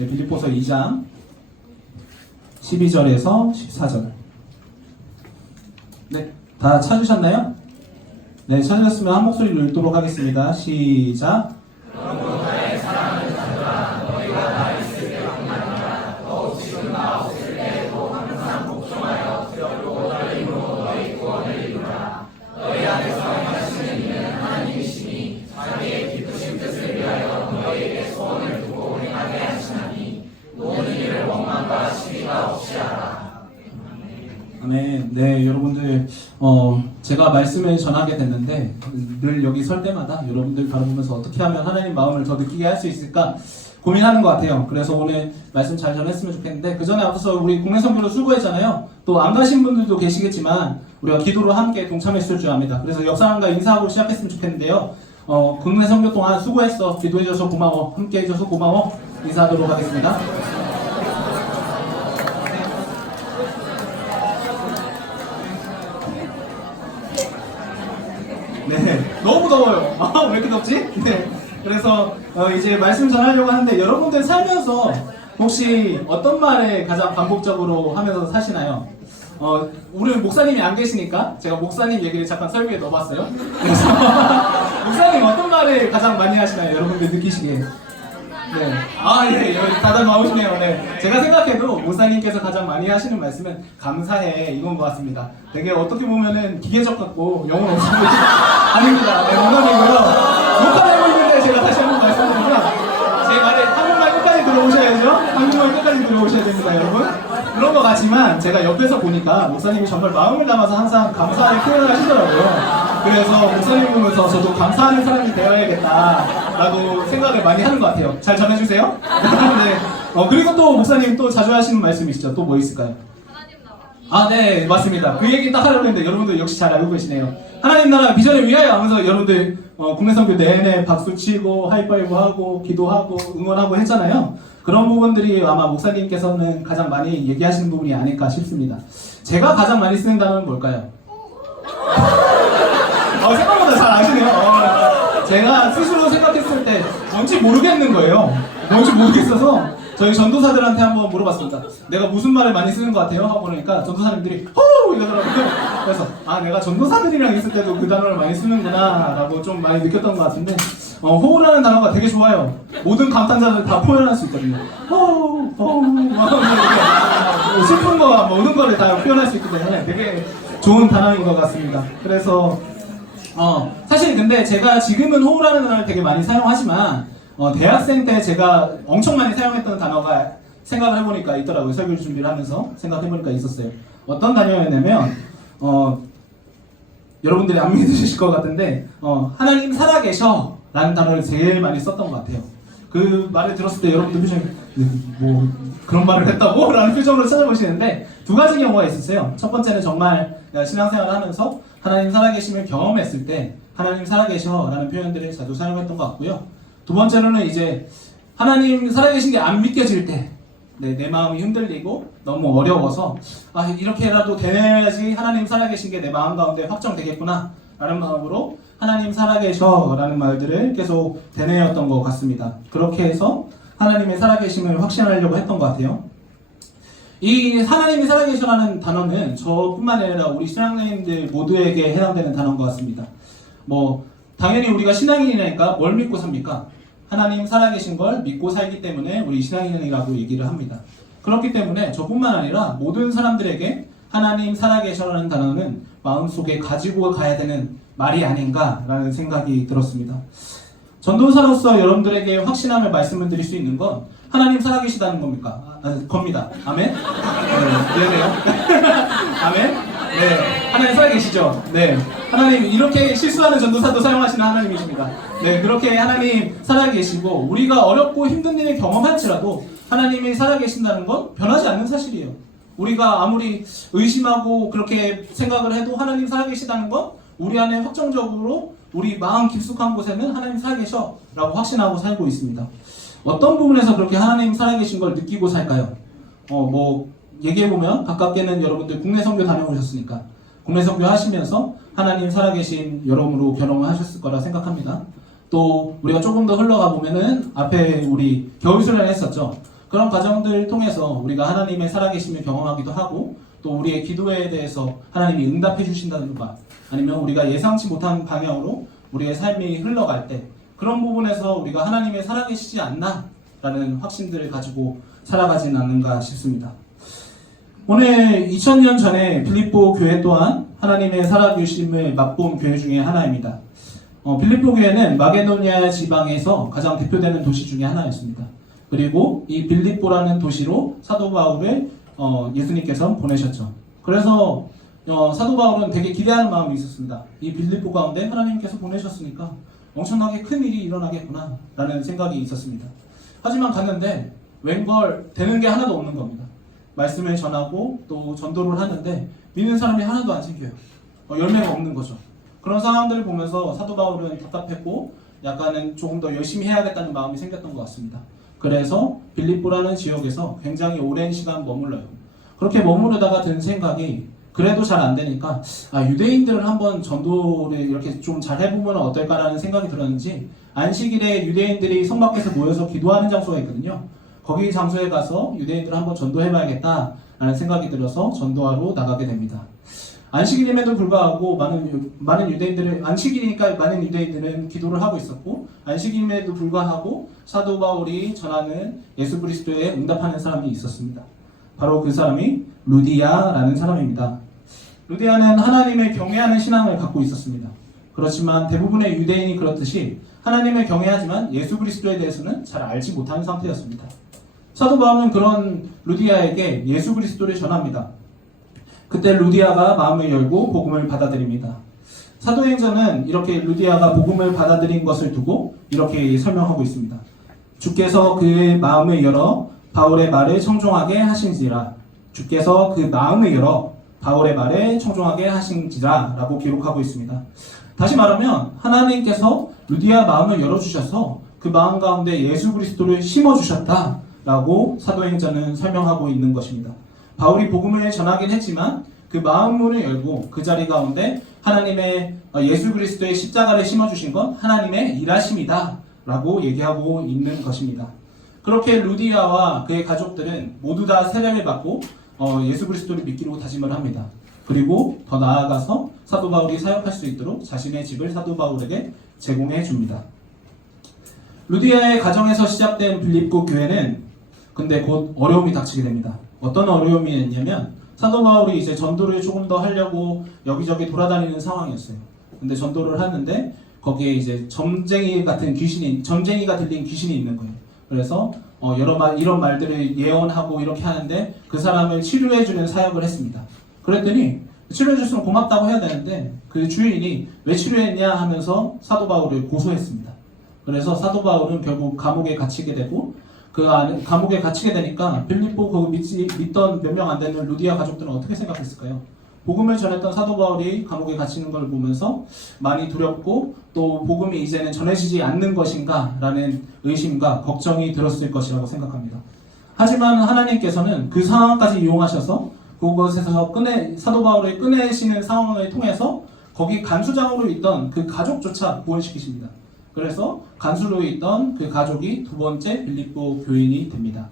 네, 빌립보서 2장 12절에서 14절. 네, 다 찾으셨나요? 네, 찾으셨으면 한 목소리로 읽도록 하겠습니다. 시작. 아멘. 네, 여러분들, 제가 말씀을 전하게 됐는데, 늘 여기 설 때마다 여러분들 바라보면서 어떻게 하면 하나님 마음을 더 느끼게 할 수 있을까 고민하는 것 같아요. 그래서 오늘 말씀 잘 전했으면 좋겠는데, 그 전에 앞서서 우리 국내 선교로 수고했잖아요. 또 안 가신 분들도 계시겠지만, 우리가 기도로 함께 동참했을 줄 압니다. 그래서 옆 사람과 인사하고 시작했으면 좋겠는데요. 국내 선교 동안 수고했어. 기도해줘서 고마워. 함께 해줘서 고마워. 인사하도록 하겠습니다. 네, 너무 더워요. 아, 왜 이렇게 덥지? 네, 그래서 이제 말씀 전하려고 하는데 여러분들 살면서 혹시 어떤 말을 가장 반복적으로 하면서 사시나요? 우리 목사님이 안 계시니까 제가 목사님 얘기를 잠깐 설교에 넣어봤어요. 그래서 목사님 어떤 말을 가장 많이 하시나요? 여러분들 느끼시기에. 네. 아, 예, 다들 나오시네요. 네. 제가 생각해도 목사님께서 가장 많이 하시는 말씀은 감사해 이건 것 같습니다. 되게 어떻게 보면은 기계적 같고 영혼 없는 분이 아닙니다. 네, 농담이고요. 녹화되고 있는데 제가 다시 한번 말씀드리면 제 말에 한국말 끝까지 들어오셔야죠. 한국말 끝까지 들어오셔야 됩니다, 여러분. 그런 것 같지만 제가 옆에서 보니까 목사님이 정말 마음을 담아서 항상 감사의 표현을 하시더라고요. 그래서 목사님 보면서 저도 감사하는 사람이 되어야겠다라고 생각을 많이 하는 것 같아요. 잘 전해주세요. 네. 그리고 또 목사님 또 자주 하시는 말씀이시죠. 또 뭐 있을까요? 하나님 나라. 아, 네, 맞습니다. 그 얘기 딱 하려고 했는데 여러분들 역시 잘 알고 계시네요. 하나님 나라 비전을 위하여 하면서 여러분들 국내 선교 내내 박수 치고 하이파이브 하고 기도하고 응원하고 했잖아요. 그런 부분들이 아마 목사님께서는 가장 많이 얘기하시는 부분이 아닐까 싶습니다. 제가 가장 많이 쓰는 단어는 뭘까요? 생각보다 잘 아시네요. 제가 스스로 생각했을 때 뭔지 모르겠는 거예요. 뭔지 모르겠어서 저희 전도사들한테 한번 물어봤습니다. 내가 무슨 말을 많이 쓰는 것 같아요? 하고 그러니까 전도사님들이 호우! 이러더라고요. 그래서 내가 전도사들이랑 있을 때도 그 단어를 많이 쓰는구나 라고 좀 많이 느꼈던 것 같은데 호우라는 단어가 되게 좋아요. 모든 감탄사를 다 표현할 수 있거든요. 호우! 호우! 슬픈 거와 모든 거를 다 표현할 수 있기 때문에 되게 좋은 단어인 것 같습니다. 그래서 사실 근데 제가 지금은 호우라는 단어를 되게 많이 사용하지만 대학생 때 제가 엄청 많이 사용했던 단어가 생각을 해보니까 있더라고요. 설교 준비를 하면서 생각해보니까 있었어요. 어떤 단어였냐면 여러분들이 안 믿으실 것 같은데 하나님 살아계셔 라는 단어를 제일 많이 썼던 것 같아요. 그 말을 들었을 때 여러분들 표정이 뭐 그런 말을 했다고? 라는 표정으로 찾아보시는데 두 가지 경우가 있었어요. 첫 번째는 정말 신앙생활을 하면서 하나님 살아계심을 경험했을 때 하나님 살아계셔 라는 표현들을 자주 사용했던 것 같고요. 두 번째로는 이제 하나님 살아계신 게 안 믿겨질 때 내 마음이 흔들리고 너무 어려워서 이렇게라도 되야지 하나님 살아계신 게 내 마음 가운데 확정되겠구나 라는 마음으로 하나님 살아계셔 라는 말들을 계속 되뇌었던 것 같습니다. 그렇게 해서 하나님의 살아계심을 확신하려고 했던 것 같아요. 이 하나님이 살아계셔라는 단어는 저뿐만 아니라 우리 신앙인들 모두에게 해당되는 단어인 것 같습니다. 당연히 우리가 신앙인이니까 뭘 믿고 삽니까? 하나님 살아계신 걸 믿고 살기 때문에 우리 신앙인이라고 얘기를 합니다. 그렇기 때문에 저뿐만 아니라 모든 사람들에게 하나님 살아계셔라는 단어는 마음속에 가지고 가야 되는 말이 아닌가라는 생각이 들었습니다. 전도사로서 여러분들에게 확신함을 말씀을 드릴 수 있는 건 하나님 살아계시다는 겁니다. 아멘? 네네요. 아멘? 네. 하나님 살아계시죠? 네. 하나님, 이렇게 실수하는 전도사도 사용하시는 하나님이십니다. 네. 그렇게 하나님 살아계시고, 우리가 어렵고 힘든 일을 경험할지라도 하나님이 살아계신다는 건 변하지 않는 사실이에요. 우리가 아무리 의심하고 그렇게 생각을 해도 하나님 살아계시다는 건 우리 안에 확정적으로 우리 마음 깊숙한 곳에는 하나님 살아계셔 라고 확신하고 살고 있습니다. 어떤 부분에서 그렇게 하나님 살아계신 걸 느끼고 살까요? 얘기해보면 가깝게는 여러분들 국내 선교 다녀오셨으니까 국내 선교 하시면서 하나님 살아계신 여러모로 경험을 하셨을 거라 생각합니다. 또 우리가 조금 더 흘러가 보면은 앞에 우리 겨울수련 했었죠. 그런 과정들을 통해서 우리가 하나님의 살아계심을 경험하기도 하고 또 우리의 기도에 대해서 하나님이 응답해 주신다든가 아니면 우리가 예상치 못한 방향으로 우리의 삶이 흘러갈 때 그런 부분에서 우리가 하나님의 살아계시지 않나 라는 확신들을 가지고 살아가진 않는가 싶습니다. 오늘 2000년 전에 빌립보 교회 또한 하나님의 살아계심을 맛본 교회 중에 하나입니다. 빌립보 교회는 마게도니아 지방에서 가장 대표되는 도시 중에 하나였습니다. 그리고 이 빌립보라는 도시로 사도 바울을 예수님께서 보내셨죠. 그래서 사도 바울은 되게 기대하는 마음이 있었습니다. 이 빌립보 가운데 하나님께서 보내셨으니까 엄청나게 큰 일이 일어나겠구나 라는 생각이 있었습니다. 하지만 갔는데 웬걸 되는 게 하나도 없는 겁니다. 말씀을 전하고 또 전도를 하는데 믿는 사람이 하나도 안 생겨요. 열매가 없는 거죠. 그런 상황들을 보면서 사도 바울은 답답했고 약간은 조금 더 열심히 해야겠다는 마음이 생겼던 것 같습니다. 그래서 빌립보라는 지역에서 굉장히 오랜 시간 머물러요. 그렇게 머무르다가 든 생각이 그래도 잘 안 되니까 유대인들을 한번 전도를 이렇게 좀 잘 해보면 어떨까라는 생각이 들었는지 안식일에 유대인들이 성 밖에서 모여서 기도하는 장소가 있거든요. 거기 장소에 가서 유대인들을 한번 전도해봐야겠다라는 생각이 들어서 전도하러 나가게 됩니다. 안식일임에도 불구하고 많은 유대인들은 안식일이니까 많은 유대인들은 기도를 하고 있었고 안식일임에도 불구하고 사도 바울이 전하는 예수 그리스도에 응답하는 사람이 있었습니다. 바로 그 사람이 루디아라는 사람입니다. 루디아는 하나님을 경외하는 신앙을 갖고 있었습니다. 그렇지만 대부분의 유대인이 그렇듯이 하나님을 경외하지만 예수 그리스도에 대해서는 잘 알지 못하는 상태였습니다. 사도 바울은 그런 루디아에게 예수 그리스도를 전합니다. 그때 루디아가 마음을 열고 복음을 받아들입니다. 사도행전은 이렇게 루디아가 복음을 받아들인 것을 두고 이렇게 설명하고 있습니다. 주께서 그의 마음을 열어 바울의 말을 청종하게 하신지라. 주께서 그 마음을 열어 바울의 말에 청종하게 하신지라 라고 기록하고 있습니다. 다시 말하면 하나님께서 루디아 마음을 열어주셔서 그 마음 가운데 예수 그리스도를 심어주셨다 라고 사도행전은 설명하고 있는 것입니다. 바울이 복음을 전하긴 했지만 그 마음문을 열고 그 자리 가운데 하나님의 예수 그리스도의 십자가를 심어주신 건 하나님의 일하심이다 라고 얘기하고 있는 것입니다. 그렇게 루디아와 그의 가족들은 모두 다 세례를 받고 예수 그리스도를 믿기로 다짐을 합니다. 그리고 더 나아가서 사도 바울이 사역할 수 있도록 자신의 집을 사도 바울에게 제공해 줍니다. 루디아의 가정에서 시작된 빌립보 교회는 근데 곧 어려움이 닥치게 됩니다. 어떤 어려움이 있냐면 사도 바울이 이제 전도를 조금 더 하려고 여기저기 돌아다니는 상황이었어요. 근데 전도를 하는데 거기에 이제 점쟁이가 들린 귀신이 있는 거예요. 그래서 이런 말들을 예언하고 이렇게 하는데 그 사람을 치료해주는 사역을 했습니다. 그랬더니 치료해줬으면 고맙다고 해야 되는데 그 주인이 왜 치료했냐 하면서 사도 바울을 고소했습니다. 그래서 사도 바울은 결국 감옥에 갇히게 되고 그 안에 감옥에 갇히게 되니까 빌립보 거기 믿던 몇 명 안 되는 루디아 가족들은 어떻게 생각했을까요? 복음을 전했던 사도 바울이 감옥에 갇히는 걸 보면서 많이 두렵고 또 복음이 이제는 전해지지 않는 것인가 라는 의심과 걱정이 들었을 것이라고 생각합니다. 하지만 하나님께서는 그 상황까지 이용하셔서 그곳에서 사도 바울을 꺼내시는 상황을 통해서 거기 간수장으로 있던 그 가족조차 구원시키십니다. 그래서 간수로 있던 그 가족이 두 번째 빌립보 교인이 됩니다.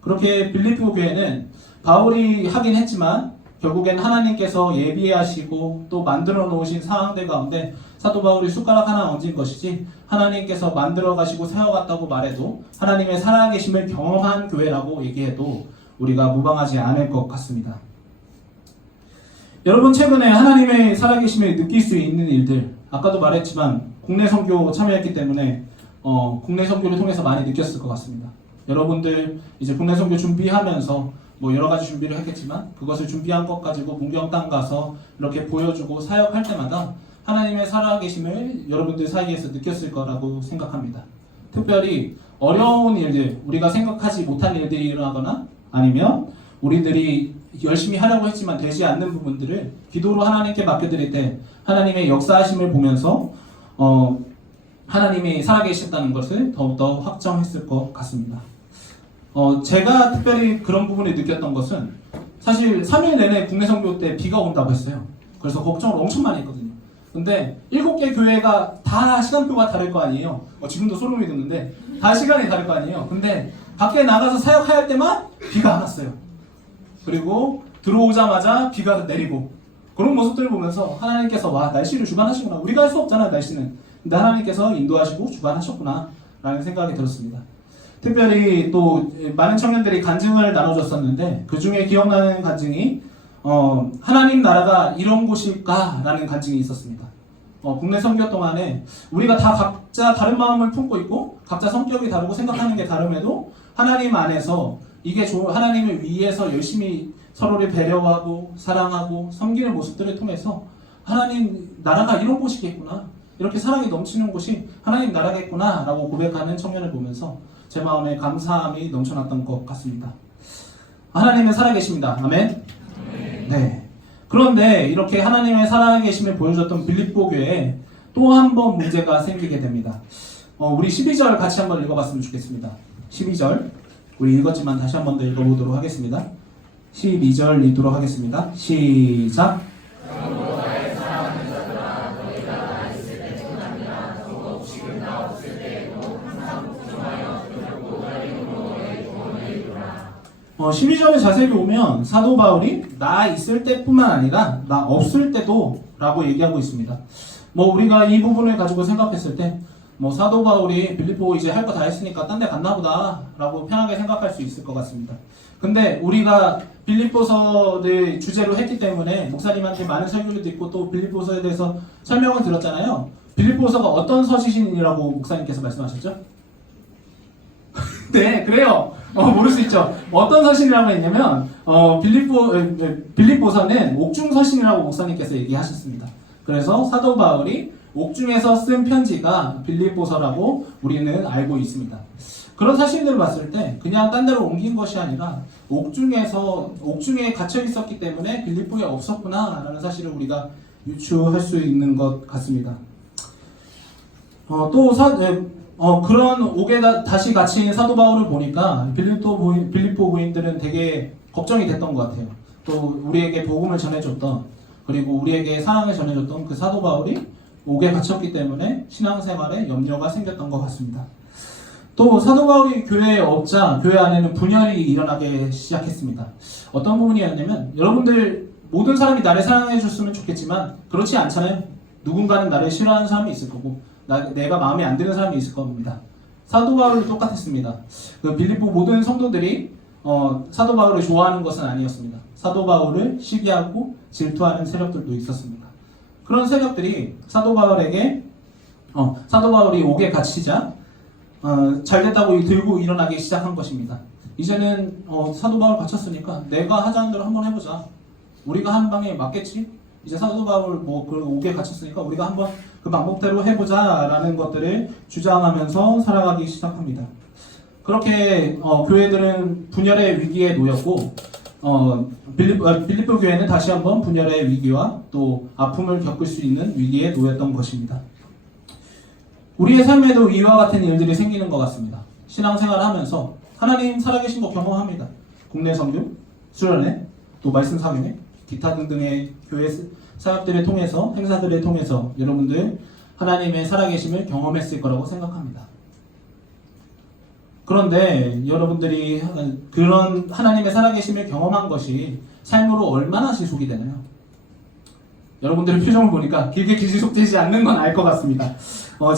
그렇게 빌립보 교회는 바울이 하긴 했지만 결국엔 하나님께서 예비하시고 또 만들어 놓으신 상황들 가운데 사도 바울이 숟가락 하나 얹은 것이지 하나님께서 만들어 가시고 세워갔다고 말해도 하나님의 살아계심을 경험한 교회라고 얘기해도 우리가 무방하지 않을 것 같습니다. 여러분 최근에 하나님의 살아계심을 느낄 수 있는 일들 아까도 말했지만 국내 선교 참여했기 때문에 국내 선교를 통해서 많이 느꼈을 것 같습니다. 여러분들 이제 국내 선교 준비하면서 뭐 여러 가지 준비를 했겠지만 그것을 준비한 것 가지고 문경 땅 가서 이렇게 보여주고 사역할 때마다 하나님의 살아계심을 여러분들 사이에서 느꼈을 거라고 생각합니다. 특별히 어려운 일들, 우리가 생각하지 못한 일들이 일어나거나 아니면 우리들이 열심히 하려고 했지만 되지 않는 부분들을 기도로 하나님께 맡겨드릴 때 하나님의 역사하심을 보면서 하나님이 살아계셨다는 것을 더욱더 확정했을 것 같습니다. 제가 특별히 그런 부분을 느꼈던 것은 사실 3일 내내 국내 선교 때 비가 온다고 했어요. 그래서 걱정을 엄청 많이 했거든요. 근데 7개 교회가 다 시간표가 다를 거 아니에요. 지금도 소름이 돋는데 다 시간이 다를 거 아니에요. 근데 밖에 나가서 사역할 때만 비가 안 왔어요. 그리고 들어오자마자 비가 내리고 그런 모습들을 보면서 하나님께서 와 날씨를 주관하시구나. 우리가 할 수 없잖아요 날씨는. 근데 하나님께서 인도하시고 주관하셨구나 라는 생각이 들었습니다. 특별히 또 많은 청년들이 간증을 나눠줬었는데 그 중에 기억나는 간증이 하나님 나라가 이런 곳일까 라는 간증이 있었습니다. 국내 선교 동안에 우리가 다 각자 다른 마음을 품고 있고 각자 성격이 다르고 생각하는 게 다름에도 하나님 안에서 이게 하나님을 위해서 열심히 서로를 배려하고 사랑하고 섬기는 모습들을 통해서 하나님 나라가 이런 곳이겠구나, 이렇게 사랑이 넘치는 곳이 하나님 나라겠구나 라고 고백하는 청년을 보면서 제 마음에 감사함이 넘쳐났던 것 같습니다. 하나님은 살아계십니다. 아멘. 네. 그런데 이렇게 하나님의 살아계심을 보여줬던 빌립보 교회에 또 한 번 문제가 생기게 됩니다. 우리 12절 같이 한번 읽어봤으면 좋겠습니다. 12절 우리 읽었지만 다시 한 번 더 읽어보도록 하겠습니다. 12절 읽도록 하겠습니다. 시작. 12절에 자세히 보면 사도 바울이 나 있을 때뿐만 아니라 나 없을 때도 라고 얘기하고 있습니다. 우리가 이 부분을 가지고 생각했을 때 사도 바울이 빌립보 이제 할 거 다 했으니까 딴 데 갔나 보다 라고 편하게 생각할 수 있을 것 같습니다. 근데 우리가 빌립보서를 주제로 했기 때문에 목사님한테 많은 설교를 듣고 또 빌립보서에 대해서 설명을 들었잖아요. 빌립보서가 어떤 서신이라고 목사님께서 말씀하셨죠? 네, 그래요. 모를 수 있죠. 어떤 서신이라고 했냐면 빌립보서는 옥중 서신이라고 목사님께서 얘기하셨습니다. 그래서 사도 바울이 옥중에서 쓴 편지가 빌립보서라고 우리는 알고 있습니다. 그런 사실들을 봤을 때 그냥 딴 데로 옮긴 것이 아니라 옥중에 갇혀 있었기 때문에 빌립보에 없었구나 라는 사실을 우리가 유추할 수 있는 것 같습니다. 그런 옥에 다시 갇힌 사도 바울을 보니까 빌립보 부인들은 되게 걱정이 됐던 것 같아요. 또 우리에게 복음을 전해줬던, 그리고 우리에게 사랑을 전해줬던 그 사도 바울이 옥에 갇혔기 때문에 신앙생활에 염려가 생겼던 것 같습니다. 또 사도 바울이 교회에 없자 교회 안에는 분열이 일어나게 시작했습니다. 어떤 부분이었냐면, 여러분들 모든 사람이 나를 사랑해 줬으면 좋겠지만 그렇지 않잖아요. 누군가는 나를 싫어하는 사람이 있을 거고 내가 마음에 안 드는 사람이 있을 겁니다. 사도 바울도 똑같았습니다. 그 빌립보 모든 성도들이 사도 바울을 좋아하는 것은 아니었습니다. 사도 바울을 시기하고 질투하는 세력들도 있었습니다. 그런 세력들이 사도 바울이 옥에 갇히자 잘 됐다고 들고 일어나기 시작한 것입니다. 이제는 사도 바울 갇혔으니까 내가 하자는 대로 한번 해보자. 우리가 한 방에 맞겠지? 이제 사도 바울 그 옥에 갇혔으니까 우리가 한번 그 방법대로 해보자 라는 것들을 주장하면서 살아가기 시작합니다. 그렇게 교회들은 분열의 위기에 놓였고 빌립보 교회는 다시 한번 분열의 위기와 또 아픔을 겪을 수 있는 위기에 놓였던 것입니다. 우리의 삶에도 이와 같은 일들이 생기는 것 같습니다. 신앙생활을 하면서 하나님 살아계신 거 경험합니다. 국내 선교, 수련회, 또 말씀 사경회, 기타 등등의 교회 사역들을 통해서, 행사들을 통해서 여러분들 하나님의 살아계심을 경험했을 거라고 생각합니다. 그런데 여러분들이 그런 하나님의 살아계심을 경험한 것이 삶으로 얼마나 지속이 되나요? 여러분들의 표정을 보니까 길게 지속되지 않는 건 알 것 같습니다.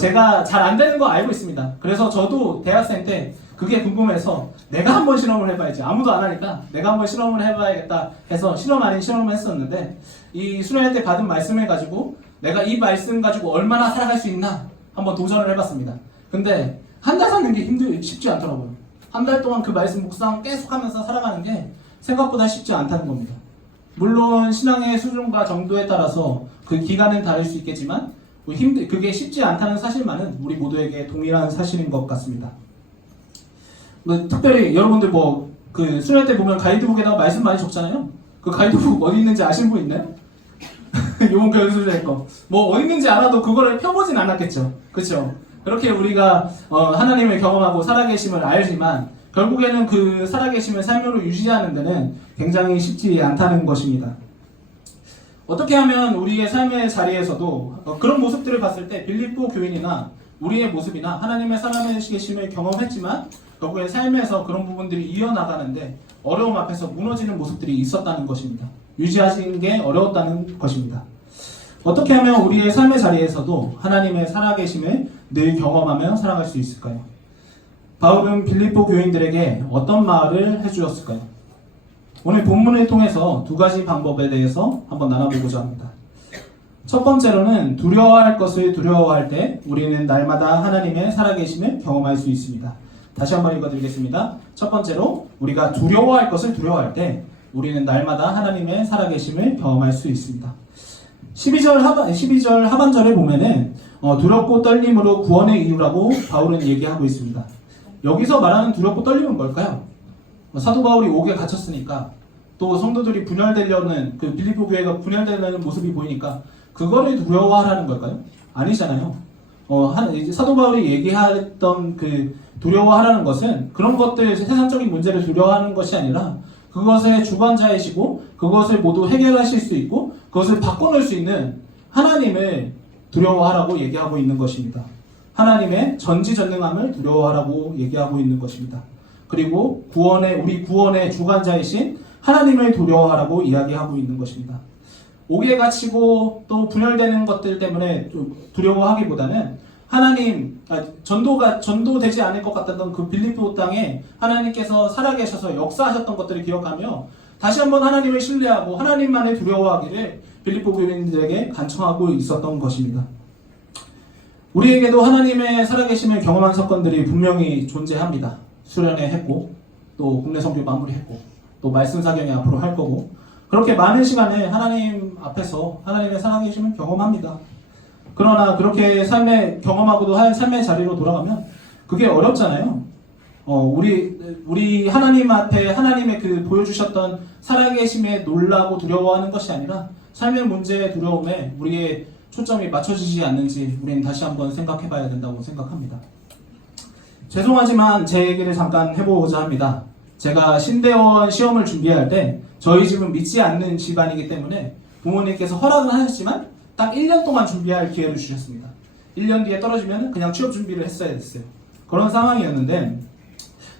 제가 잘 안 되는 거 알고 있습니다. 그래서 저도 대학생 때 그게 궁금해서 내가 한번 실험을 해봐야지, 아무도 안 하니까 내가 한번 실험을 해봐야겠다 해서 실험 아닌 실험을 했었는데, 이 수련회 때 받은 말씀을 가지고 내가 이 말씀 가지고 얼마나 살아갈 수 있나 한번 도전을 해봤습니다. 근데 한 달 사는 게 쉽지 않더라고요. 한 달 동안 그 말씀 묵상 계속 하면서 살아가는 게 생각보다 쉽지 않다는 겁니다. 물론 신앙의 수준과 정도에 따라서 그 기간은 다를 수 있겠지만 그게 쉽지 않다는 사실만은 우리 모두에게 동일한 사실인 것 같습니다. 특별히 여러분들 그 수련회 때 보면 가이드북에다가 말씀 많이 적잖아요. 그 가이드북 어디 있는지 아시는 분 있나요? 요번 교회 수련회 거 어디 있는지 알아도 그거를 펴보진 않았겠죠. 그렇죠? 그렇게 우리가 하나님을 경험하고 살아계심을 알지만 결국에는 그 살아계심을 삶으로 유지하는 데는 굉장히 쉽지 않다는 것입니다. 어떻게 하면 우리의 삶의 자리에서도 그런 모습들을 봤을 때 빌립보 교인이나 우리의 모습이나 하나님의 살아계심을 경험했지만 결국에 삶에서 그런 부분들이 이어나가는데 어려움 앞에서 무너지는 모습들이 있었다는 것입니다. 유지하시는 게 어려웠다는 것입니다. 어떻게 하면 우리의 삶의 자리에서도 하나님의 살아계심을 늘 경험하며 살아갈 수 있을까요? 바울은 빌립보 교인들에게 어떤 말을 해주었을까요? 오늘 본문을 통해서 두 가지 방법에 대해서 한번 나눠보고자 합니다. 첫 번째로는 두려워할 것을 두려워할 때 우리는 날마다 하나님의 살아계심을 경험할 수 있습니다. 다시 한번 읽어드리겠습니다. 첫 번째로 우리가 두려워할 것을 두려워할 때 우리는 날마다 하나님의 살아계심을 경험할 수 있습니다. 12절 하반절에 보면은 두렵고 떨림으로 구원의 이유라고 바울은 얘기하고 있습니다. 여기서 말하는 두렵고 떨림은 뭘까요? 사도 바울이 옥에 갇혔으니까 또 성도들이 분열되려는 그 빌립보 교회가 분열되려는 모습이 보이니까 그거를 두려워하라는 걸까요? 아니잖아요. 사도 바울이 얘기했던 그 두려워하라는 것은 그런 것들 세상적인 문제를 두려워하는 것이 아니라 그것의 주관자이시고 그것을 모두 해결하실 수 있고 그것을 바꿔놓을 수 있는 하나님을 두려워하라고 얘기하고 있는 것입니다. 하나님의 전지전능함을 두려워하라고 얘기하고 있는 것입니다. 그리고 우리 구원의 주관자이신 하나님을 두려워하라고 이야기하고 있는 것입니다. 옥에 갇히고 또 분열되는 것들 때문에 좀 두려워하기보다는 전도되지 않을 것 같았던 그 빌립보 땅에 하나님께서 살아계셔서 역사하셨던 것들을 기억하며 다시 한번 하나님을 신뢰하고 하나님만을 두려워하기를 빌립보 교인들에게 간청하고 있었던 것입니다. 우리에게도 하나님의 살아계심을 경험한 사건들이 분명히 존재합니다. 수련회 했고 또 국내 선교 마무리했고 또 말씀 사경이 앞으로 할 거고 그렇게 많은 시간을 하나님 앞에서 하나님의 살아계심을 경험합니다. 그러나 그렇게 경험하고도 할 삶의 자리로 돌아가면 그게 어렵잖아요. 우리 하나님 앞에 하나님의 그 보여주셨던 살아계심에 놀라고 두려워하는 것이 아니라 삶의 문제의 두려움에 우리의 초점이 맞춰지지 않는지 우리는 다시 한번 생각해 봐야 된다고 생각합니다. 죄송하지만 제 얘기를 잠깐 해보고자 합니다. 제가 신대원 시험을 준비할 때 저희 집은 믿지 않는 집안이기 때문에 부모님께서 허락은 하셨지만 딱 1년 동안 준비할 기회를 주셨습니다. 1년 뒤에 떨어지면 그냥 취업 준비를 했어야 됐어요. 그런 상황이었는데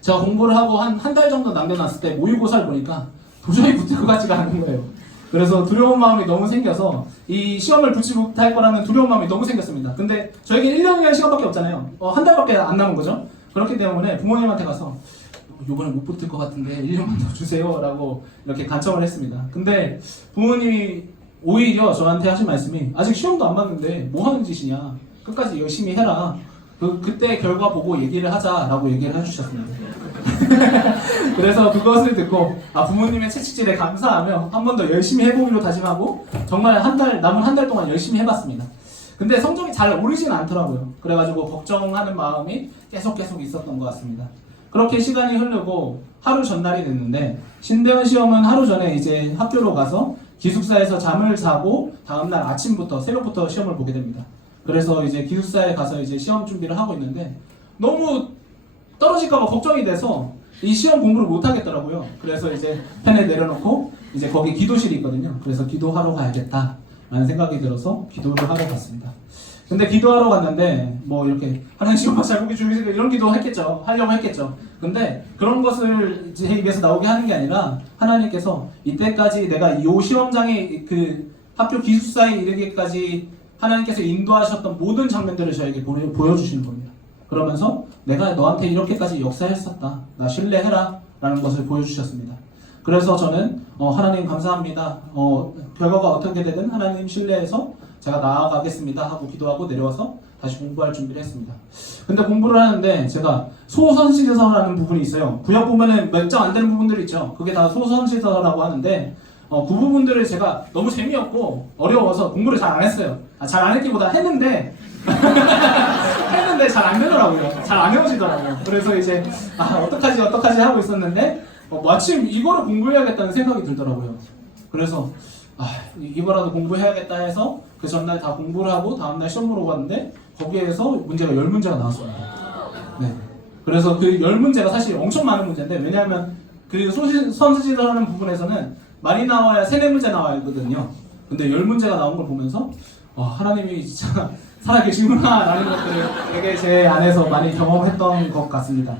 제가 공부를 하고 한 달 정도 남겨놨을 때 모의고사를 보니까 도저히 붙을 것 같지가 않은 거예요. 그래서 두려운 마음이 너무 생겨서 이 시험을 붙지 못할 거라는 두려운 마음이 너무 생겼습니다. 근데 저에게 1년이라는 시간밖에 없잖아요. 한 달밖에 안 남은 거죠. 그렇기 때문에 부모님한테 가서 이번에 못 붙을 것 같은데 1년만 더 주세요 라고 이렇게 간청을 했습니다. 근데 부모님이 오히려 저한테 하신 말씀이 아직 시험도 안 봤는데 뭐 하는 짓이냐, 끝까지 열심히 해라, 그때 결과 보고 얘기를 하자라고 얘기를 해주셨습니다. 그래서 그것을 듣고 부모님의 채찍질에 감사하며 한 번 더 열심히 해보기로 다짐하고 정말 남은 한 달 동안 열심히 해봤습니다. 근데 성적이 잘 오르진 않더라고요. 그래가지고 걱정하는 마음이 계속 있었던 것 같습니다. 그렇게 시간이 흐르고 하루 전날이 됐는데 신대원 시험은 하루 전에 이제 학교로 가서 기숙사에서 잠을 자고 다음날 아침부터 새벽부터 시험을 보게 됩니다. 그래서 이제 기숙사에 가서 이제 시험 준비를 하고 있는데 너무 떨어질까봐 걱정이 돼서 이 시험 공부를 못 하겠더라고요. 그래서 이제 펜을 내려놓고 이제 거기 기도실이 있거든요. 그래서 기도하러 가야겠다 라는 생각이 들어서 기도를 하러 갔습니다. 근데 기도하러 갔는데 뭐 이렇게 하나님 시험만 잘 보게 주시고 이런 기도 하려고 했겠죠. 근데 그런 것을 제 입에서 나오게 하는 게 아니라 하나님께서 이때까지 내가 이 시험장에 그 학교 기숙사에 이르기까지 하나님께서 인도하셨던 모든 장면들을 저에게 보여주시는 겁니다. 그러면서 내가 너한테 이렇게까지 역사했었다, 나 신뢰해라 라는 것을 보여주셨습니다. 그래서 저는 하나님 감사합니다, 결과가 어떻게 되든 하나님 신뢰해서 제가 나아가겠습니다 하고 기도하고 내려와서 다시 공부할 준비를 했습니다. 근데 공부를 하는데 제가 소선지서라는 부분이 있어요. 구약 보면은 몇 장 안 되는 부분들이 있죠. 그게 다 소선지서라고 하는데 그 부분들을 제가 너무 재미없고 어려워서 공부를 잘 안 했어요. 잘 안 했기보다 했는데 잘 안 되더라고요. 잘 안 외워지더라고요. 그래서 이제 어떡하지 하고 있었는데 마침 이거를 공부해야겠다는 생각이 들더라고요. 그래서 이거라도 공부해야겠다 해서 그 전날 다 공부를 하고 다음날 시험 보러 갔는데 거기에서 문제가 10문제가 나왔습니다. 네. 그래서 그 10문제가 사실 엄청 많은 문제인데 왜냐하면 그 선수지를 하는 부분에서는 많이 나와야 3-4문제 나와야 하거든요. 근데 10문제가 나온 걸 보면서 하나님이 진짜 살아계시구나 라는 것들을 되게 제 안에서 많이 경험했던 것 같습니다.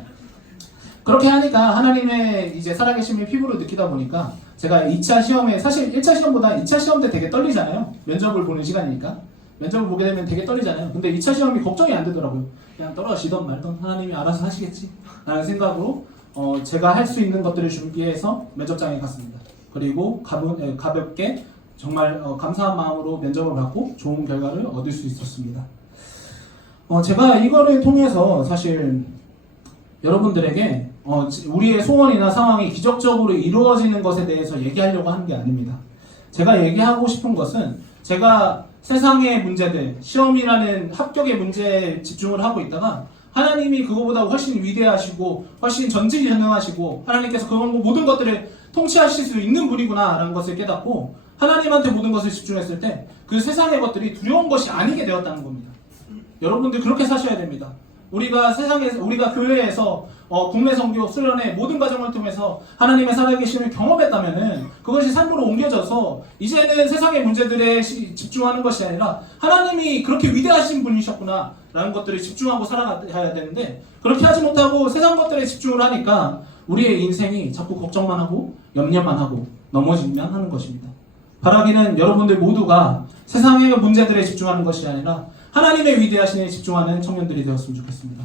그렇게 하니까 하나님의 이제 살아계심을 피부로 느끼다 보니까 제가 2차 시험에 사실 1차 시험보다 2차 시험 때 되게 떨리잖아요. 면접을 보는 시간이니까. 면접을 보게 되면 되게 떨리잖아요. 근데 2차 시험이 걱정이 안 되더라고요. 그냥 떨어지던 말던 하나님이 알아서 하시겠지 라는 생각으로 제가 할 수 있는 것들을 준비해서 면접장에 갔습니다. 그리고 가볍게 정말 감사한 마음으로 면접을 받고 좋은 결과를 얻을 수 있었습니다. 제가 이거를 통해서 사실 여러분들에게 우리의 소원이나 상황이 기적적으로 이루어지는 것에 대해서 얘기하려고 하는 게 아닙니다. 제가 얘기하고 싶은 것은 제가 세상의 문제들, 시험이라는 합격의 문제에 집중을 하고 있다가 하나님이 그거보다 훨씬 위대하시고 훨씬 전지전능하시고 하나님께서 그런 모든 것들을 통치하실 수 있는 분이구나 라는 것을 깨닫고 하나님한테 모든 것을 집중했을 때 그 세상의 것들이 두려운 것이 아니게 되었다는 겁니다. 여러분들 그렇게 사셔야 됩니다. 우리가 교회에서 국내 선교, 수련회 모든 과정을 통해서 하나님의 살아계심을 경험했다면은 그것이 삶으로 옮겨져서 이제는 세상의 문제들에 집중하는 것이 아니라 하나님이 그렇게 위대하신 분이셨구나 라는 것들에 집중하고 살아가야 되는데 그렇게 하지 못하고 세상 것들에 집중을 하니까 우리의 인생이 자꾸 걱정만 하고 염려만 하고 넘어지면 하는 것입니다. 바라기는 여러분들 모두가 세상의 문제들에 집중하는 것이 아니라 하나님의 위대하심에 집중하는 청년들이 되었으면 좋겠습니다.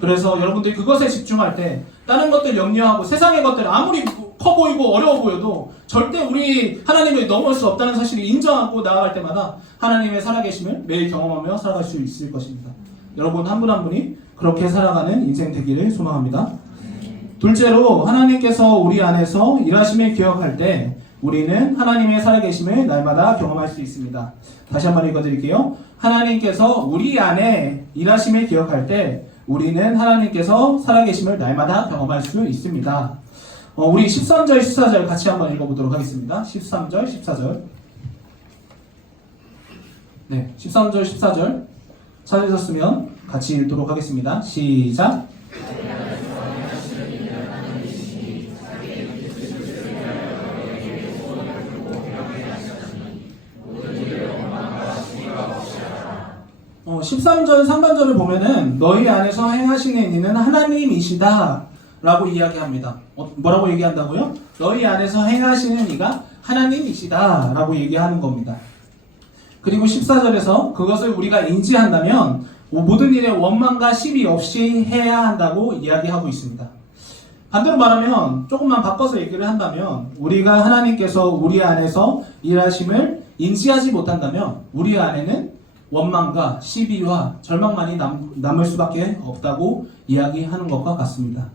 그래서 여러분들이 그것에 집중할 때 다른 것들 염려하고 세상의 것들 아무리 커 보이고 어려워 보여도 절대 우리 하나님을 넘을 수 없다는 사실을 인정하고 나아갈 때마다 하나님의 살아계심을 매일 경험하며 살아갈 수 있을 것입니다. 여러분 한 분 한 분이 그렇게 살아가는 인생 되기를 소망합니다. 둘째로 하나님께서 우리 안에서 일하심을 기억할 때 우리는 하나님의 살아계심을 날마다 경험할 수 있습니다. 다시 한번 읽어드릴게요. 하나님께서 우리 안에 일하심을 기억할 때 우리는 하나님께서 살아계심을 날마다 경험할 수 있습니다. 우리 13절, 14절 같이 한번 읽어보도록 하겠습니다. 13절, 14절. 네, 13절, 14절 찾으셨으면 같이 읽도록 하겠습니다. 시작! 13절 상반절을 보면은 너희 안에서 행하시는 이는 하나님이시다 라고 이야기합니다. 뭐라고 얘기한다고요? 너희 안에서 행하시는 이가 하나님이시다 라고 얘기하는 겁니다. 그리고 14절에서 그것을 우리가 인지한다면 모든 일에 원망과 시비 없이 해야 한다고 이야기하고 있습니다. 반대로 말하면 조금만 바꿔서 얘기를 한다면 우리가 하나님께서 우리 안에서 일하심을 인지하지 못한다면 우리 안에는 원망과 시비와 절망만이 남을 수밖에 없다고 이야기하는 것과 같습니다.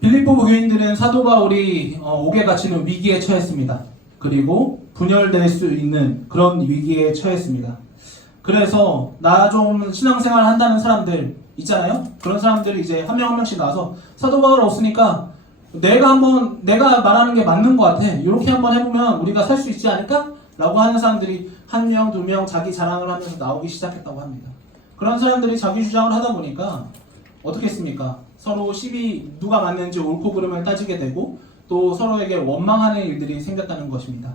빌립보 교인들은 사도 바울이 옥에 갇히는 위기에 처했습니다. 그리고 분열될 수 있는 그런 위기에 처했습니다. 그래서 나 좀 신앙생활 한다는 사람들 있잖아요. 그런 사람들이 이제 한 명 한 명씩 나와서 사도 바울 없으니까 내가 말하는 게 맞는 것 같아. 이렇게 한번 해보면 우리가 살 수 있지 않을까? 라고 하는 사람들이 한 명, 두 명 자기 자랑을 하면서 나오기 시작했다고 합니다. 그런 사람들이 자기 주장을 하다 보니까 어떻게 했습니까? 서로 시비 누가 맞는지 옳고 그름을 따지게 되고 또 서로에게 원망하는 일들이 생겼다는 것입니다.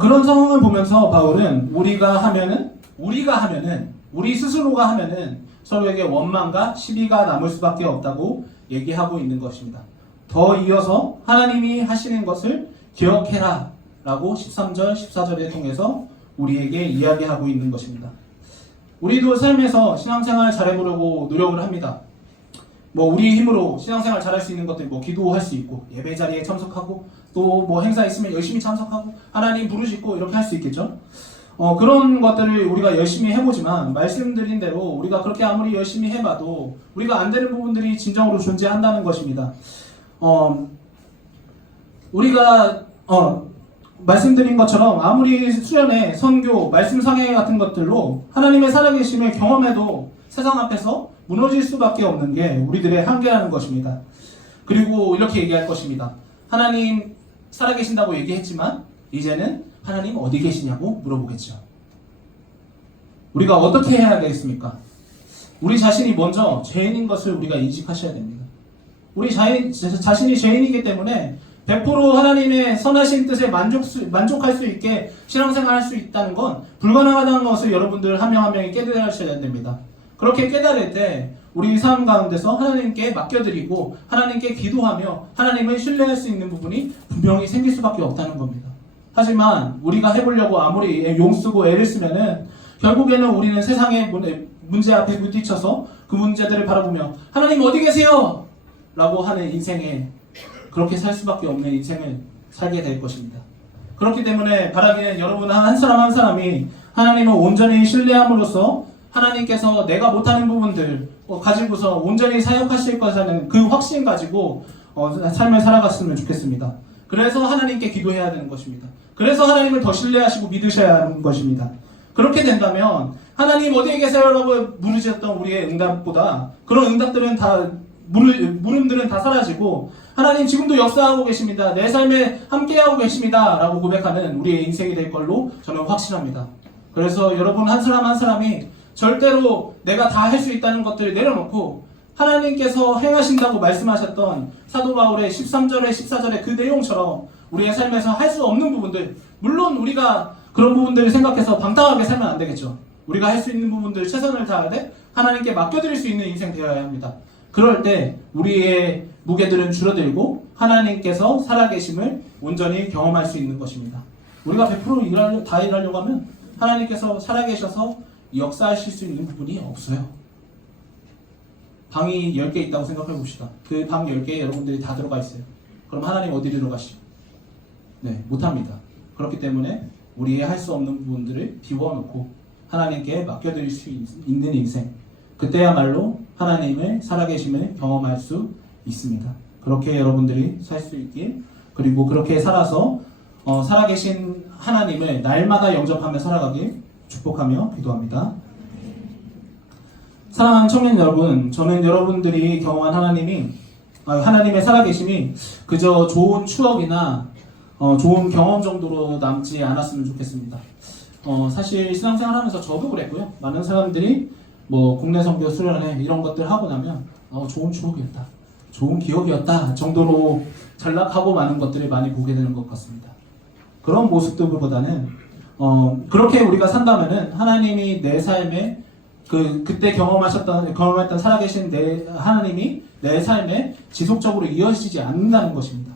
그런 상황을 보면서 바울은 우리가 하면은 우리 스스로가 하면은 서로에게 원망과 시비가 남을 수밖에 없다고 얘기하고 있는 것입니다. 더 이어서 하나님이 하시는 것을 기억해라 라고 13절, 14절을 통해서 우리에게 이야기하고 있는 것입니다. 우리도 삶에서 신앙생활 잘해보려고 노력을 합니다. 우리 힘으로 신앙생활 잘할 수 있는 것들, 기도할 수 있고, 예배 자리에 참석하고, 또 행사 있으면 열심히 참석하고, 하나님 부르짖고, 이렇게 할 수 있겠죠? 그런 것들을 우리가 열심히 해보지만, 말씀드린 대로 우리가 그렇게 아무리 열심히 해봐도, 우리가 안 되는 부분들이 진정으로 존재한다는 것입니다. 우리가, 말씀드린 것처럼 아무리 수련회, 선교, 말씀 상해 같은 것들로 하나님의 살아계심을 경험해도 세상 앞에서 무너질 수밖에 없는 게 우리들의 한계라는 것입니다. 그리고 이렇게 얘기할 것입니다. 하나님 살아계신다고 얘기했지만 이제는 하나님 어디 계시냐고 물어보겠죠. 우리가 어떻게 해야겠습니까? 우리 자신이 먼저 죄인인 것을 우리가 인식하셔야 됩니다. 우리 자신이 죄인이기 때문에 100% 하나님의 선하신 뜻에 만족할 수 있게 신앙생활할 수 있다는 건 불가능하다는 것을 여러분들 한 명 한 명이 깨달으셔야 됩니다. 그렇게 깨달을 때 우리 삶 가운데서 하나님께 맡겨드리고 하나님께 기도하며 하나님을 신뢰할 수 있는 부분이 분명히 생길 수밖에 없다는 겁니다. 하지만 우리가 해보려고 아무리 용쓰고 애를 쓰면은 결국에는 우리는 세상의 문제 앞에 부딪혀서 그 문제들을 바라보며 하나님 어디 계세요? 라고 하는 인생에 그렇게 살 수밖에 없는 인생을 살게 될 것입니다. 그렇기 때문에 바라기는 여러분 한 사람 한 사람이 하나님을 온전히 신뢰함으로써 하나님께서 내가 못하는 부분들 가지고서 온전히 사역하실 것이라는 그 확신 가지고 삶을 살아갔으면 좋겠습니다. 그래서 하나님께 기도해야 되는 것입니다. 그래서 하나님을 더 신뢰하시고 믿으셔야 하는 것입니다. 그렇게 된다면 하나님 어디에 계세요? 라고 물으셨던 우리의 응답보다 그런 응답들은 다 물음들은 다 사라지고 하나님 지금도 역사하고 계십니다. 내 삶에 함께하고 계십니다. 라고 고백하는 우리의 인생이 될 걸로 저는 확신합니다. 그래서 여러분 한 사람 한 사람이 절대로 내가 다 할 수 있다는 것들을 내려놓고 하나님께서 행하신다고 말씀하셨던 사도 바울의 13절에 14절의 그 내용처럼 우리의 삶에서 할 수 없는 부분들, 물론 우리가 그런 부분들을 생각해서 방탕하게 살면 안 되겠죠. 우리가 할 수 있는 부분들 최선을 다하되 하나님께 맡겨드릴 수 있는 인생 되어야 합니다. 그럴 때 우리의 무게들은 줄어들고 하나님께서 살아계심을 온전히 경험할 수 있는 것입니다. 우리가 100% 다 일하려고 하면 하나님께서 살아계셔서 역사하실 수 있는 부분이 없어요. 방이 10개 있다고 생각해 봅시다. 그 방 10개에 여러분들이 다 들어가 있어요. 그럼 하나님 어디 들어가시죠? 네, 못합니다. 그렇기 때문에 우리의 할 수 없는 부분들을 비워놓고 하나님께 맡겨드릴 수 있는 인생, 그때야말로 하나님의 살아계심을 경험할 수 있습니다. 그렇게 여러분들이 살 수 있길, 그리고 그렇게 살아서 살아계신 하나님을 날마다 영접하며 살아가길 축복하며 기도합니다. 사랑하는 청년 여러분, 저는 여러분들이 경험한 하나님의 살아계심이 그저 좋은 추억이나 좋은 경험 정도로 남지 않았으면 좋겠습니다. 사실 신앙생활 하면서 저도 그랬고요. 많은 사람들이 국내 선교 수련회 이런 것들 하고 나면 좋은 추억이었다, 좋은 기억이었다 정도로 전락하고 많은 것들을 많이 보게 되는 것 같습니다. 그런 모습들보다는 그렇게 우리가 산다면은 하나님이 내 삶에 그때 경험했던 살아계신 하나님이 내 삶에 지속적으로 이어지지 않는다는 것입니다.